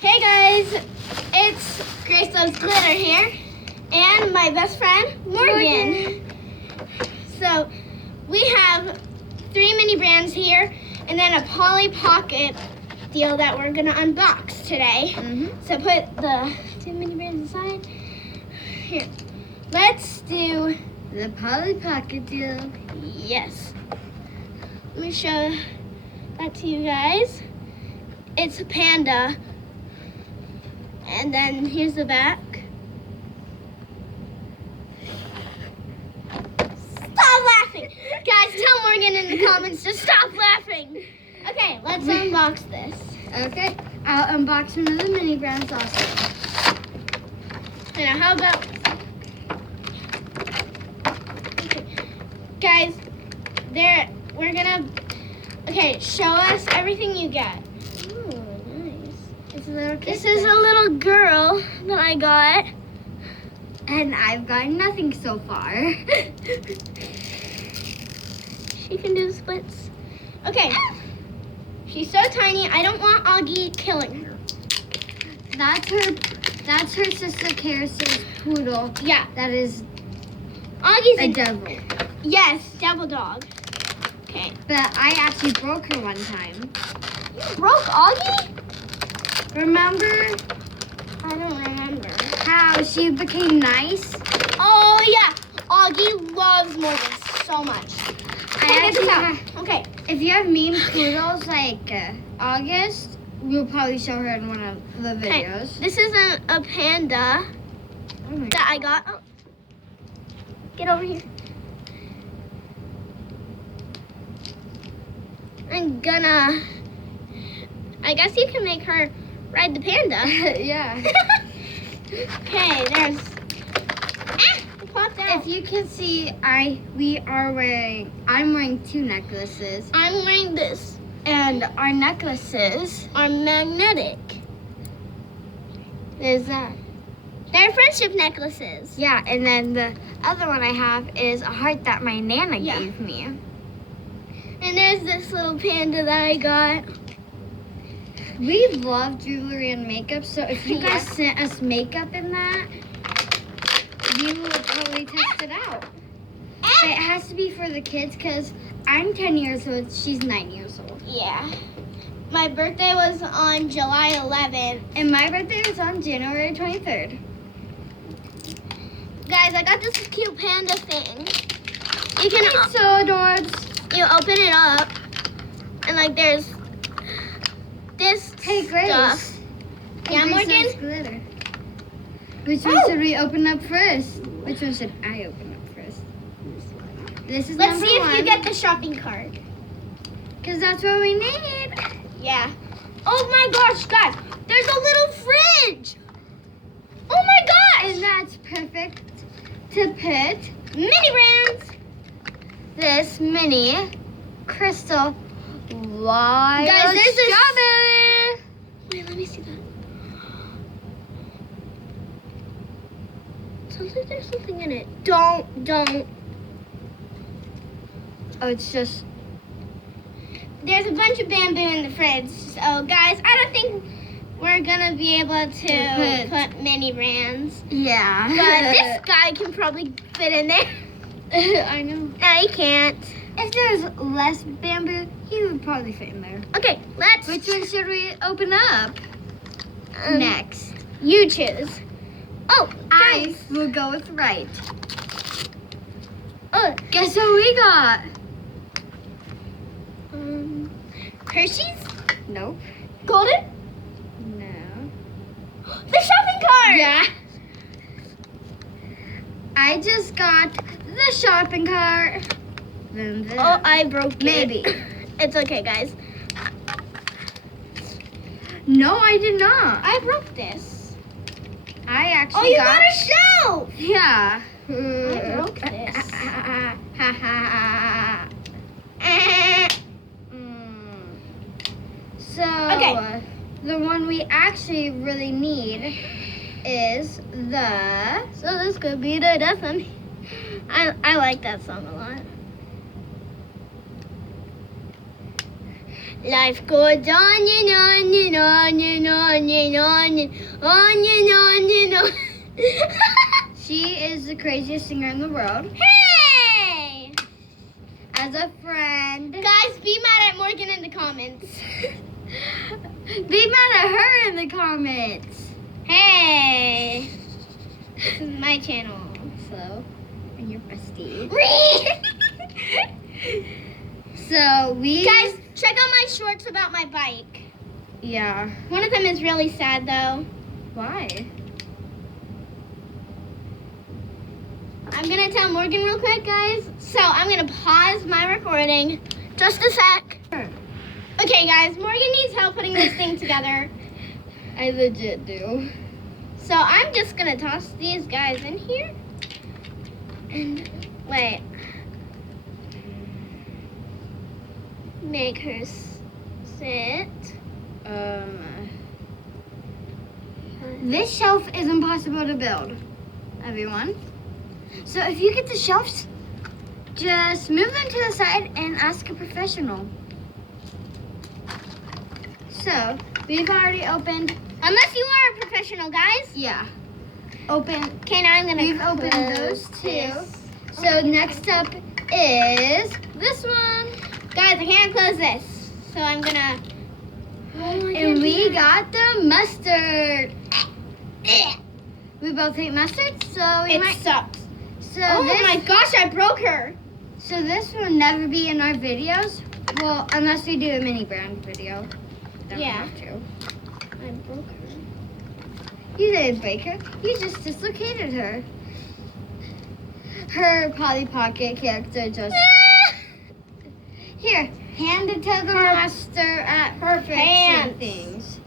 Hey guys, it's Grace Loves Glitter here, and my best friend, Morgan. So, we have 3 mini brands here, and then a Polly Pocket deal that we're gonna unbox today. So put the 2 mini brands aside. Here, let's do the Polly Pocket deal. Yes. Let me show that to you guys. It's a panda. And then here's the back. Stop laughing! Guys, tell Morgan in the comments to stop laughing. Okay, let's unbox this. Okay, I'll unbox one of the mini brands also. Now, how about... Okay. Guys, we're gonna... Okay, show us everything you get. This is a little girl that I got. And I've got nothing so far. She can do the splits. Okay. She's so tiny. I don't want Augie killing her. That's her sister Karis's poodle. Yeah. That is Augie's a devil. Yes, devil dog. Okay. But I actually broke her one time. You broke Augie? Remember? I don't remember. How she became nice? Oh, yeah. Augie loves Morgan so much. Okay. If you have mean poodles like August, we'll probably show her in one of the videos. Okay. This is a panda that I got. Oh. Get over here. I guess you can make her ride the panda. Yeah. Okay, there's... it popped out. If you can see, I'm wearing 2 necklaces. I'm wearing this. And our necklaces are magnetic. There's that. They're friendship necklaces. Yeah, and then the other one I have is a heart that my Nana gave me. And there's this little panda that I got. We love jewelry and makeup, so if you guys sent us makeup in that, we will probably test it out. But it has to be for the kids because I'm 10 years old, she's 9 years old. Yeah. My birthday was on July 11th. And my birthday was on January 23rd. Guys, I got this cute panda thing. You can It's so adorable. You open it up, and like there's this stuff. Yeah, Morgan? Glitter. Which one should we open up first? Which one should I open up first? This is Let's number see if 1. you get the shopping cart. Because that's what we need. Yeah. Oh my gosh, guys. There's a little fridge. Oh my gosh. And that's perfect to put mini brands. This mini crystal wild Guys, there's strawberry. Wait, let me see that. Sounds like there's something in it. Don't. Oh, it's just... There's a bunch of bamboo in the fridge. So, guys, I don't think we're going to be able to put mini brands. Yeah. But this guy can probably fit in there. I know. No, he can't. If there's less bamboo, he would probably fit in there. Okay, let's... Which one should we open up next? You choose. Oh, I guys. will go with right. Oh, Guess what we got? Hershey's? Nope. Golden? No. The shopping cart! Yeah. I just got the shopping cart. Then this. Oh, I broke it. Maybe. It's okay, guys. No, I did not. I broke this. I actually Oh, you got a shelf! Yeah. I broke this. So, Okay. the one we actually really need is the... So this could be the death of me. I like that song a lot. Life goes on and on and on and on and on and on and on and on. She is the craziest singer in the world. Hey! As a friend. Guys, be mad at Morgan in the comments. Be mad at her in the comments. Hey! This is my channel. So, and your bestie. Guys, check out my shorts about my bike. Yeah. One of them is really sad though. Why? I'm gonna tell Morgan real quick, guys. So I'm gonna pause my recording. Just a sec. Okay, guys, Morgan needs help putting this thing together. I legit do. So I'm just gonna toss these guys in here. And wait. Make her sit. This shelf is impossible to build, everyone. So if you get the shelves, just move them to the side and ask a professional. So we've already opened. Unless you are a professional, guys. Yeah. Open. Okay, now I'm gonna. We've opened close those two. this. So next up is this one. Guys, I can't close this. So I'm gonna. And we got the mustard. We both hate mustard, so we It might. sucks. So Oh this, my gosh, I broke her. So this will never be in our videos. Well, unless we do a mini brand video. Then we Yeah. have to. I broke her. You didn't break her. You just dislocated her. Her Polly Pocket character just. Here, hand it to the master at her fixing pants. things.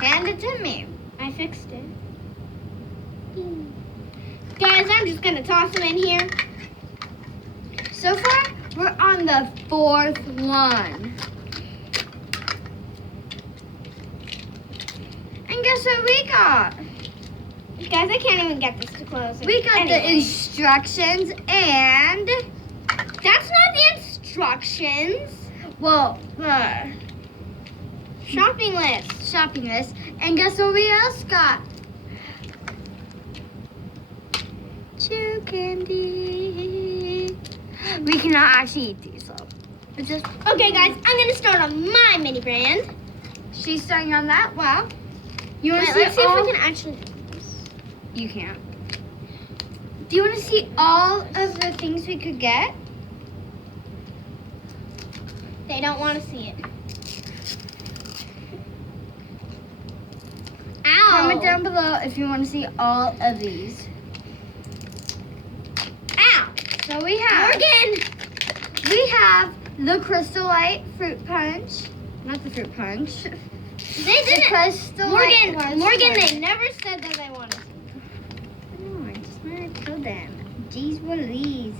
Hand it to me. I fixed it. Guys, I'm just gonna toss them in here. So far, we're on the fourth one. And guess what we got? Guys, I can't even get this to close. We got the Anyway. instructions and, That's not the instructions. well, Shopping list. shopping list. And guess what we else got? Chew candy. We cannot actually eat these though. It's just, Okay, guys, I'm gonna start on my mini brand. she's starting on that. Wow. You want Wait, to see let's see all? if we can actually do this. You can't. Do you want to see all of the things we could get? They don't want to see it. Ow! Comment down below if you want to see all of these. Ow! So we have the Crystal Light fruit punch. Not the fruit punch. They didn't. Crystal Light Morgan, they never said that they wanted to. No, I just want to tell them. Jeez Louise.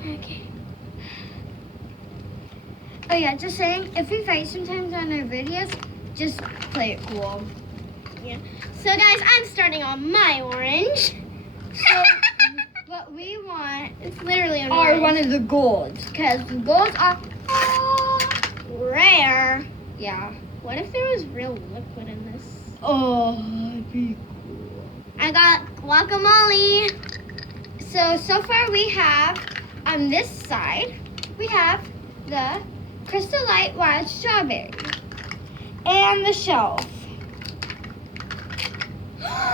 Okay. Oh yeah, just saying, if we fight sometimes on our videos, just play it cool. So guys, I'm starting on my orange. So what we want It's literally an are orange. one of the golds, because the golds are Rare. yeah. What if there was real liquid in this? Oh, that'd be cool. I got guacamole. So far we have, on this side, we have the Crystal Light Wild Strawberry. And the shelf.